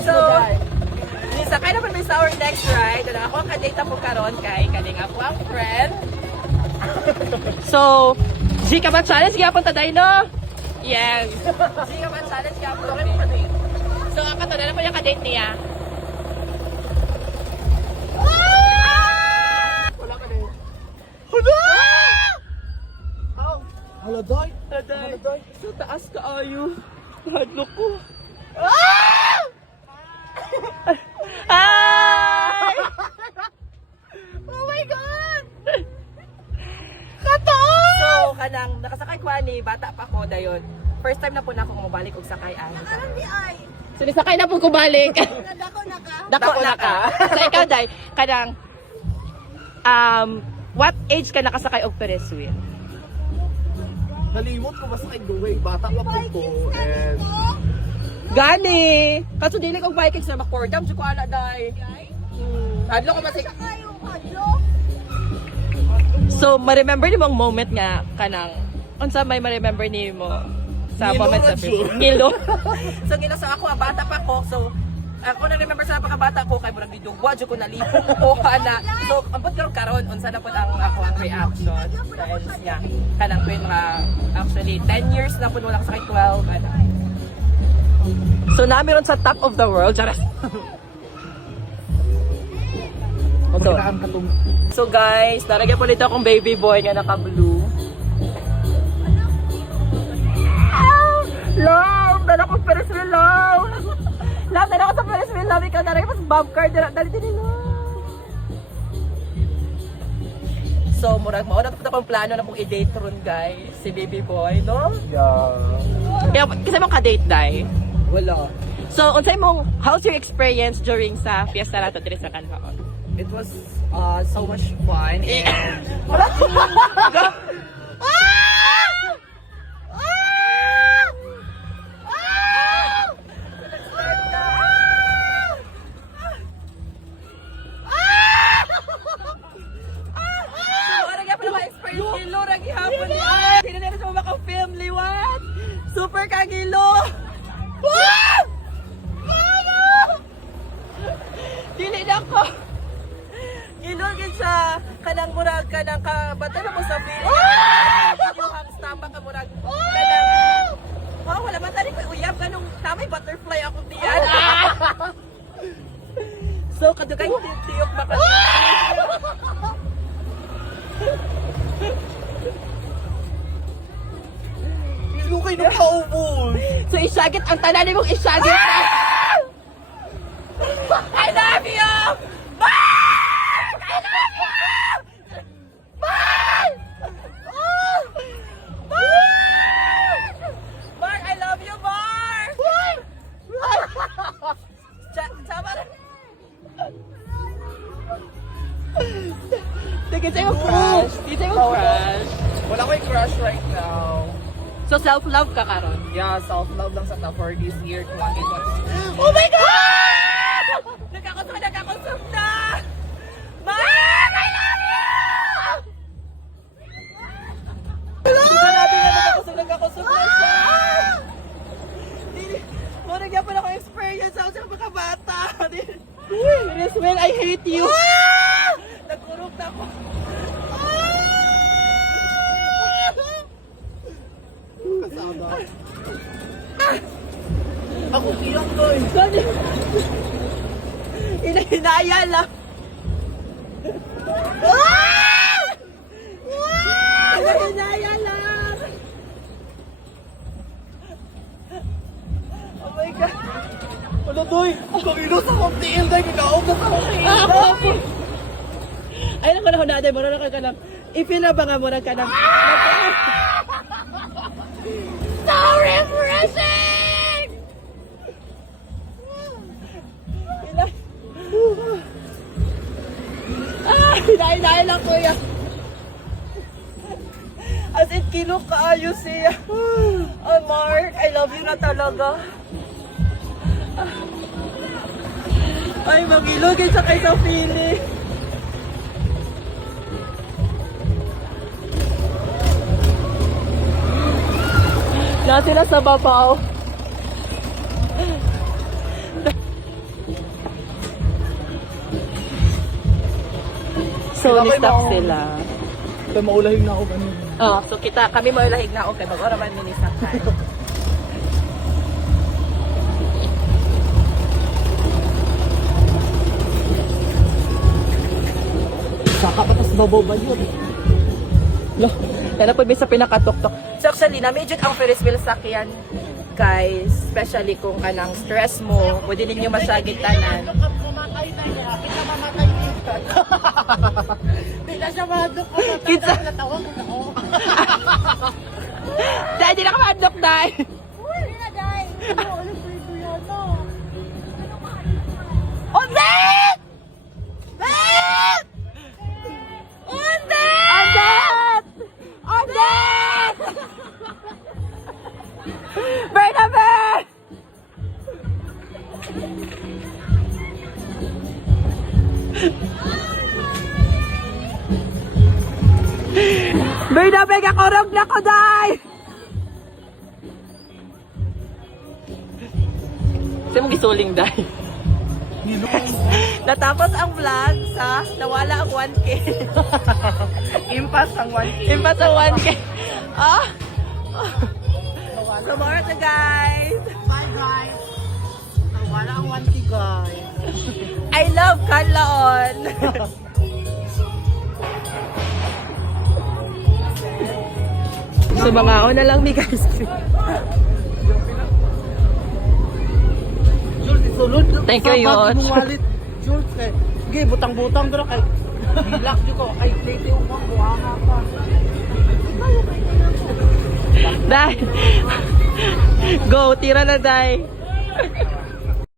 So, sakay na pa may sa our next ride. Ano, ako ang kadata po karon kay kaning ako ang friend. So, G ka ba challenge gyapon ta day no? Yes. G ka ba challenge gyapon kami. So, ang katulad po yung kadate niya. Wala ka din. Hala! Haladay? Haladay. So, taas ka ayo. Hadlok ko. Hi! Oh my God! So, kanang nakasakay ko ani, bata pa ko dayon. First time na po na ako mabalik og sakay ani. Anong di ay? So, nisakay na po ko balik. Nadako na ka? Dako na ka. So, ikaw, Day, kanang, what age ka nakasakay og Ferris wheel? Nalimot ko basta kay Guway. Bata pa po ko. And... Gani! Kaso dili kong Vikings na makordam, si ko ala, Day. Hadlo ko masik. So, ma-remember ni mong moment nga, kanang, unsa may ma-remember ni mo sa Ngilo moment sa ra Ferris jud. wheel? Ngilo. So, ngilo sa ako, bata pa ko, so, ako na-remember sa napakabata ko, kay murag didugwa, dyan ko nalipong ko, ana. So, ambot karon unsa na po ang ako ang reaction. Dahil niya, kanang po yung mga, actually, 10 years na po wala sa 12, ana. So, namin ron sa top of the world, charas. So, so guys, naragyan po dito akong baby boy nga naka-blue. Love! Dala ko Ferris wheel, love! Love, dala ko sa Ferris wheel, love. Ikaw naragyan pa sa bob car, dali din, love. So, murag mauna po akong plano na pong i-date ron, guys. Si baby boy, no? Yeah. Kaya, kasi mong ka-date, Day. Wala. So, unsay mong, how's your experience during sa fiesta nato diri sa Canvaon? It was so much fun. And... Super kagilo! Dili na ko! Gilugin sa kanang murag, kanang kabata na mo sa feeling. Yung hang stomach ka murag. Kanang, wala ba tani ko uyab kanong tamay butterfly ako diyan. So, kadugay tiyok baka. Ilo kayo na kaubos. So, isagit ang tanan mong isagit. I love you! Mark! I love you! Mark! Oh! Mark! Mark, I love you, Mark! Sama na. Sige, sa'yo crush. Sige, sa'yo crush. Wala ko yung crush right now. So, self-love ka karon. Yeah, self-love lang sa top for this year. 2026. Oh my God! Nagkakasum na! Mark! I love you! Sinabi na nagkakasum na siya! Morag pa na ako experience ako sa mga bata. Miss Will, I hate you! Nagurog na ako. Kasama. Ako tiyak to eh. Inahinaya lang. Inahinaya lang. Oh my God. Ano doy? Kamilo sa cocktail dahil kinaog na sa cocktail. Ay, naman ako na, Day. Marunong ka lang. Ipinabangan mo na ka ng... So refreshing! Hinahinay lang, kuya. As in, kilo kaayos siya. Oh, Mark, I love you na talaga. Ay, magilugin sa kayo sa feeling. Na sila sa babaw. So, ni-stop sila. Kaya maulahing na ako kanina. Oh, so kami mo lahig na okay, mag-ora man ni-stop tayo. Saka pa tas babaw ba yun? Lo, kaya po may sa pinakatuktok. So actually, na-medyo ang Ferris wheel sakyan, guys. Especially kung kanang stress mo, pwede ninyo masagittanan. Mamatay na niya. Kita mamatay dito. Hindi na siya madok. Kinsa? Natawag ko na ako. Dahil di na ka ma-unlock, dahil. Uy, na dahil. Ulit ko yata. Undet! Undet! Undet! Undet! Bernabé! Bernabé, kakurog na ko, day! Saan mo gisuling, day? Natapos ang vlog sa nawala ang 1K. Impas ang 1K. Impas ang 1K. Ah! So, more to guys. Bye guys. Wala ang 1K guys. I love Kanlaon. So, mga na lang ni guys. Jules, isulod. Thank you, Yot. Jules, eh. Sige, butang-butang doon kay. Bilak dito ko. Ay, late yung mga buhanga pa. Dai. Go, tira na, Dai.